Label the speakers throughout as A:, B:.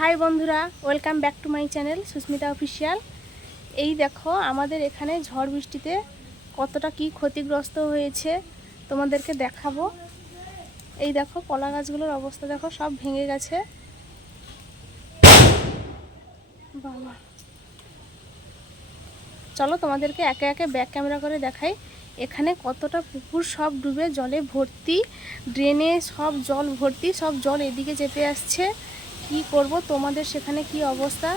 A: High বন্ধুরা, welcome back to my channel Susmita official এই দেখো, আমাদের এখানে ঝড় বৃষ্টিতে কতটা কি ক্ষতিগ্রস্ত হয়েছে তোমাদেরকে দেখাবো। এই দেখো, কলা গাছগুলোর অবস্থা দেখো, সব ভেঙে গেছে। বাবা। চলো তোমাদেরকে একে একে ব্যাক ক্যামেরা করে দেখাই। এখানে কতটা পুকুর, সব ডুবে, জলে ভর্তি ড্রেনে সব জল ভর্তি, সব জল এদিকে চেপে আসছে। কি করব, তোমাদের সেখানে কি অবস্থা?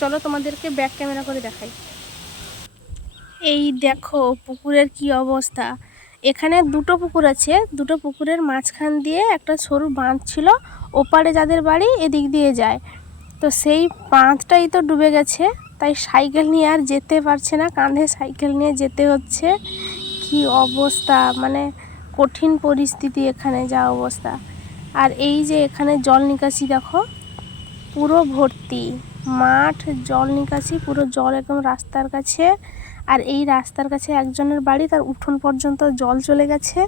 A: চলো তোমাদেরকে ব্যাক ক্যামেরা করে দেখাই। এই দেখো, পুকুরের কি অবস্থা। এখানে দুটো পুকুর আছে, দুটো পুকুরের মাঝখান দিয়ে একটা সরু বাঁধ ছিল, ওপারে যাদের বাড়ি এদিক দিয়ে যায়। তো সেই বাঁধটাই তো ডুবে গেছে, তাই সাইকেল নিয়ে আর যেতে পারছে না, কাঁধে সাইকেল নিয়ে যেতে হচ্ছে। কি অবস্থা মানে কঠিন পরিস্থিতি এখানে, যা অবস্থা। আর এই যে এখানে জল নিকাশি দেখো, পুরো ভর্তি, মাঠ, জল নিকাশি, পুরো জল একদম রাস্তার কাছে। আর এই রাস্তার কাছে একজনের বাড়ি, তার উঠোন পর্যন্ত জল চলে গেছে।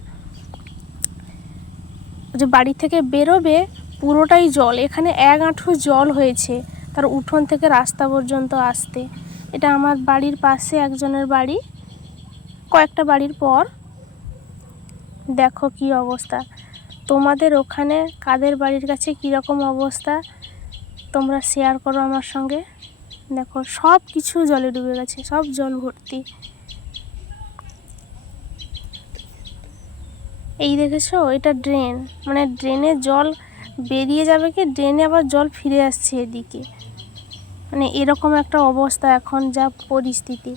A: যে বাড়ি থেকে বেরোবে, পুরোটাই জল, এখানে এক আঁঠু জল হয়েছে, তার উঠোন থেকে রাস্তা পর্যন্ত আসতে। এটা আমার বাড়ির পাশে একজনের বাড়ি, কয়েকটা বাড়ির পর। দেখো কি অবস্থা। তোমাদের ওখানে কাদের বাড়ির কাছে কীরকম অবস্থা? তোমরা শেয়ার করো আমার সঙ্গে। দেখো, সব কিছু জলে ডুবে গেছে, সব জল ভর্তি। এই দেখেছ, এটা ড্রেন মানে ড্রেনে জল বেরিয়ে যাবে কি ড্রেনে আবার জল ফিরে আসছে এদিকে। মানে এরকম একটা অবস্থা এখন যা পরিস্থিতি।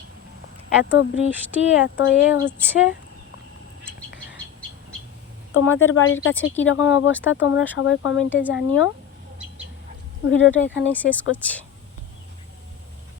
A: এত বৃষ্টি, এত এ হচ্ছে। তোমাদের বাড়ির কাছে কীরকম অবস্থা তোমরা সবাই কমেন্টে জানিও। ভিডিওটা এখানেই শেষ করছি।